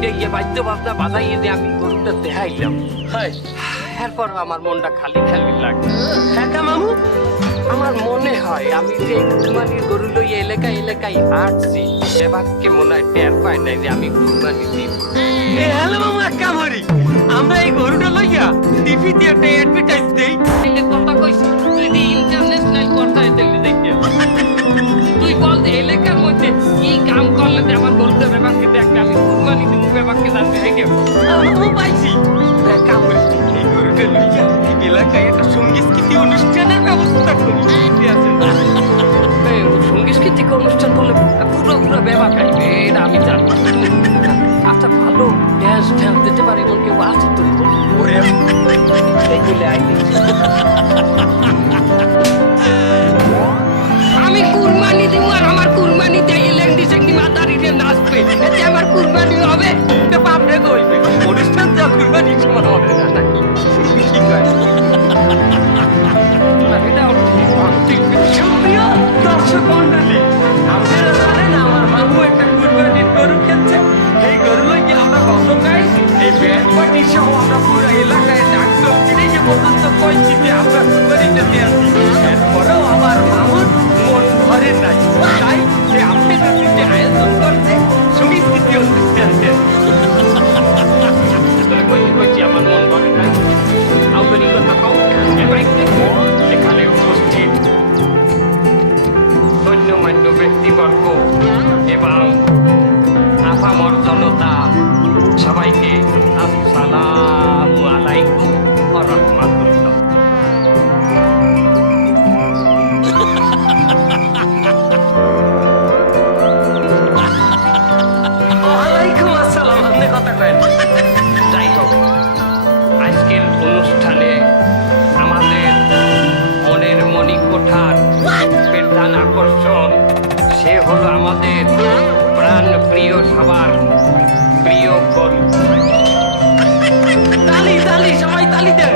এইটা গিয়ে বাদ্য বাজনা বাজাইয়ে যে আমি গরুটা দেখাইলাম, এরপর আমার মনটা খালি খালি লাগে। হ্যাঁ মামু, আমার মনে হয় আমি যে কুরবানির গরু লইয়া এলাকায় এলাকায় হাঁটছি, সেবাকে মনে হয় টের পায় নাই যে আমি কুরবানি দিব। হ্যালো মামু, কামারি আমরা এই গরুটা লইয়া টিভিতে একটা অ্যাডভার্টাইজ দেই। কথা কইছি তুই ইন্টারন্যাশনাল পর্যায়ে দেখলি দেখিয়া। তুই বল যে এলাকার মধ্যে কি কাম করলে যে আমার গরুটা ব্যাপারকে দেখলে আমি কুরবানি দিব, ব্যাপারকে জানতে হয় কেউ পাইছি। কামারি এই গরুটা লইয়া এলাকায় একটা সঙ্গীতকৃতি অনুষ্ঠানের ব্যবস্থা করি। সঙ্গীতকৃতিক অনুষ্ঠান করলে পুরো পুরো ব্যাপার খাইবে, এটা আমি জানি। আচ্ছা ভালো ড্যান্স ড্যান্স দিতে পারে এমন কেউ আছে তো? আমি কুরবানি দিব আর আমার কুরবানি দিয়ে লেংডি সেংডি মাতারিতে নাচবে, এতে আমার কুরবানি হবে? বাপরে কইবে অনুষ্ঠান যা কুরবানি সময় হবে না নাকি? দর্শক মন্ডলী, আপনারা জানেন আমার মামু একটা কুরবানির গরু কিনছে। এই গরু লইয়া আমরা গতকাল এই ব্যান্ড পার্টি সহ আমরা পুরো এলাকায় ডাকলাম, যে পর্যন্ত কইছি যে আমরা কুরবানিটা দিয়ে আসি। এরপরেও আমার মামুর মন ভরে নাই, তাই যে আপনি যে আয়োজন করছে সঙ্গীতকৃতি অনুষ্ঠানের কইছি আমার মন ভরে নাই। আউরি কথা কও, এখানে উপস্থিত গণ্যমান্য ব্যক্তিবর্গ এবং আপামর জনতা, সবাইকে আসসালামু আলাইকুম ওয়া রাহমাতুল্লাহ। ওয়ালাইকুম আসসালাম। আপনি কথা কয়েন। যাই হোক, আজকের অনুষ্ঠানে আমাদের মনের মণিকোঠার প্রধান আকর্ষণ, সে হলো আমাদের প্রাণ প্রিয়, সবার প্রিয় গরু। তালি তালি, সবাই তালি দেন।